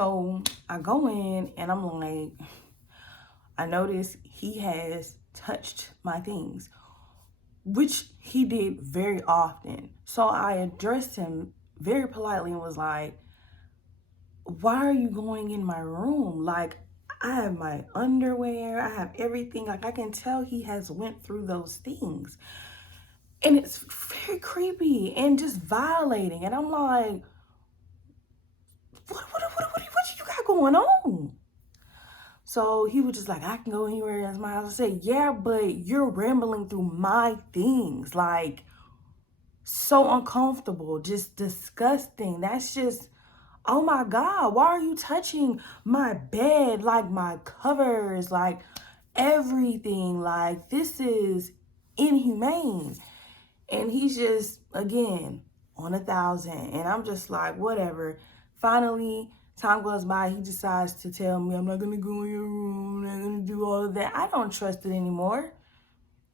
So I go in and I'm like, I notice he has touched my things, which he did very often. So I addressed him very politely and was like, why are you going in my room? Like, I have my underwear, I have everything. Like, I can tell he has went through those things. And it's very creepy and just violating. And I'm like, what you got going on? So he was just like, I can go anywhere in my house. I said, yeah, but you're rambling through my things. Like, so uncomfortable, just disgusting. That's just, oh my God, why are you touching my bed, like my covers, like everything? Like, this is inhumane. And he's just, again, on 1,000. And I'm just like, whatever. Finally, time goes by. He decides to tell me, I'm not going to go in your room. I'm not going to do all of that. I don't trust it anymore.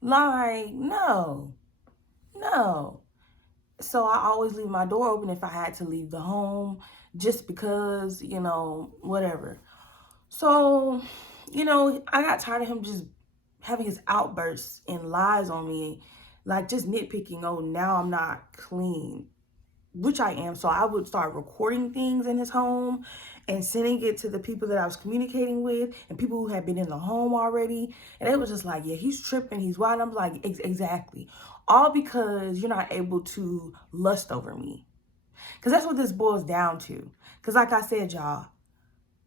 Like, no. So I always leave my door open if I had to leave the home, just because, whatever. So, I got tired of him just having his outbursts and lies on me, like just nitpicking, oh, now I'm not clean, which I am. So I would start recording things in his home and sending it to the people that I was communicating with and people who had been in the home already. And it was just like, yeah, he's tripping, he's wild. I'm like, exactly. All because you're not able to lust over me. Because that's what this boils down to. Because like I said, y'all,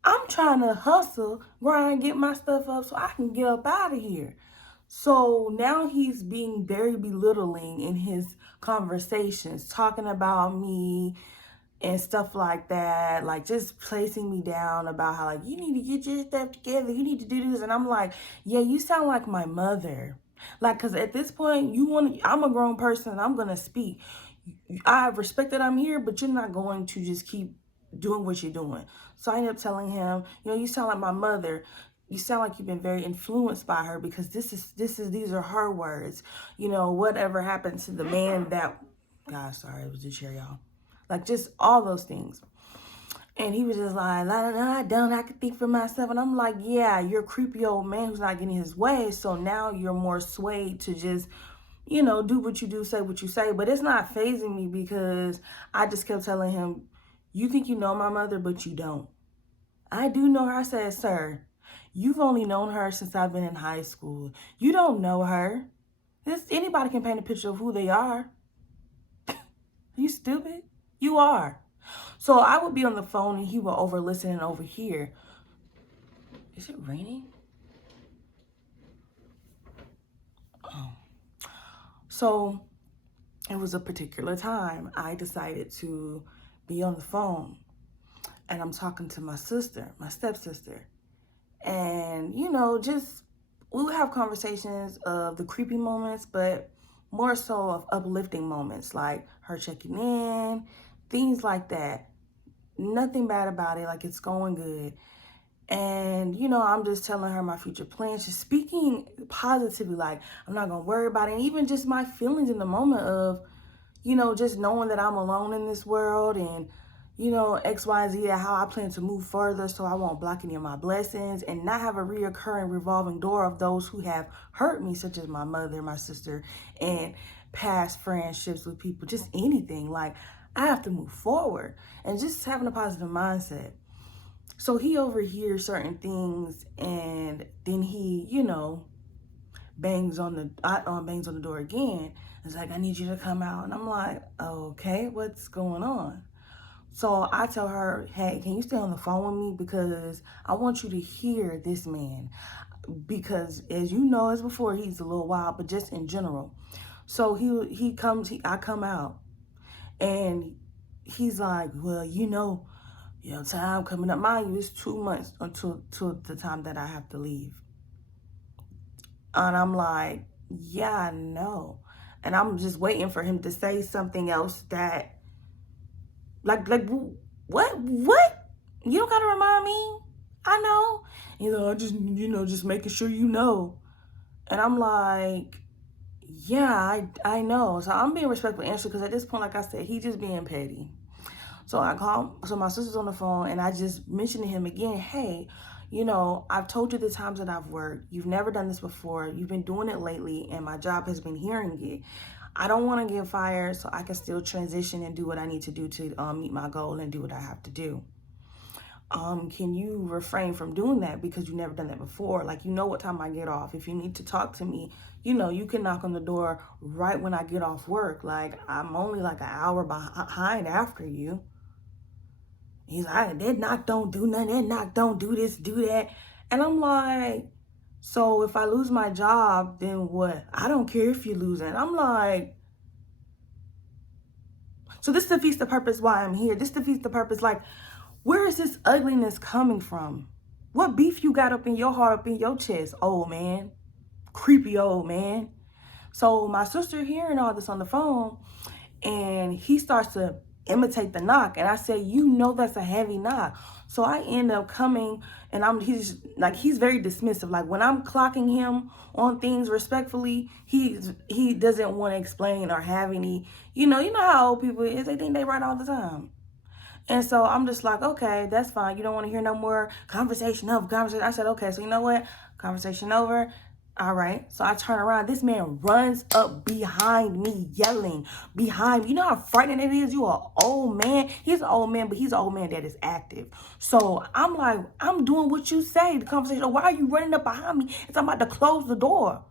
I'm trying to hustle, grind, get my stuff up so I can get up out of here. So now he's being very belittling in his conversations, talking about me and stuff like that, like just placing me down about how, like, you need to get your stuff together, you need to do this. And I'm like, yeah, you sound like my mother. Like, because at this point, I'm a grown person and I'm going to speak. I respect that I'm here, but you're not going to just keep doing what you're doing. So I ended up telling him, you sound like my mother. You sound like you've been very influenced by her, because these are her words. Whatever happened to the man that, God, sorry, it was the chair, y'all. Like, just all those things. And he was just like, I don't, I can think for myself. And I'm like, yeah, you're a creepy old man who's not getting his way. So now you're more swayed to just, do what you do, say what you say. But it's not fazing me, because I just kept telling him, you think you know my mother, but you don't. I do know her. I said, sir, you've only known her since I've been in high school. You don't know her. Anybody can paint a picture of who they are. You stupid? You are. So I would be on the phone and he would over listen and overhear. Is it raining? Oh. So it was a particular time I decided to be on the phone, and I'm talking to my sister, my stepsister. And, just we would have conversations of the creepy moments, but more so of uplifting moments, like her checking in, things like that. Nothing bad about it. Like, it's going good. And, I'm just telling her my future plans, just speaking positively, like, I'm not going to worry about it. And even just my feelings in the moment of, just knowing that I'm alone in this world, and, X, Y, Z, how I plan to move further so I won't block any of my blessings and not have a reoccurring revolving door of those who have hurt me, such as my mother, my sister, and past friendships with people, just anything. Like, I have to move forward and just having a positive mindset. So he overhears certain things, and then he, bangs on the door again. It's like, I need you to come out. And I'm like, okay, what's going on? So I tell her, hey, can you stay on the phone with me? Because I want you to hear this man. Because as you know, as before, he's a little wild, but just in general. So I come out, and he's like, well, time coming up. Mind you, it's 2 months until the time that I have to leave. And I'm like, yeah, I know. And I'm just waiting for him to say something else that, like, what? You don't gotta remind me. I know. I just, just making sure you know. And I'm like, yeah, I know. So I'm being respectful and answer, because at this point, like I said, he just being petty. So I called, so my sister's on the phone, and I just mentioned to him again, hey, I've told you the times that I've worked. You've never done this before. You've been doing it lately, and my job has been hearing it. I don't want to get fired, so I can still transition and do what I need to do to meet my goal and do what I have to do. Can you refrain from doing that because you've never done that before? Like, what time I get off. If you need to talk to me, you can knock on the door right when I get off work. Like, I'm only like an hour behind after you. He's like, that knock don't do nothing. That knock don't do this, do that. And I'm like, so if I lose my job, then what? I don't care if you lose it. I'm like, so this defeats the purpose why I'm here. This defeats the purpose. Like, where is this ugliness coming from? What beef you got up in your heart, up in your chest, old man? Creepy old man. So my sister hearing all this on the phone, and he starts to imitate the knock, and I say, that's a heavy knock. So I end up coming, and he's very dismissive. Like, when I'm clocking him on things respectfully, he doesn't want to explain or have any, you know how old people is, they think they right all the time. And so I'm just like, okay, that's fine. You don't want to hear no more conversation. I said, okay, so you know what? Conversation over. All right. So I turn around. This man runs up behind me, yelling behind me. You know how frightening it is? You an old man. He's an old man, but he's an old man that is active. So I'm like, I'm doing what you say. The conversation, why are you running up behind me? It's I'm about to close the door.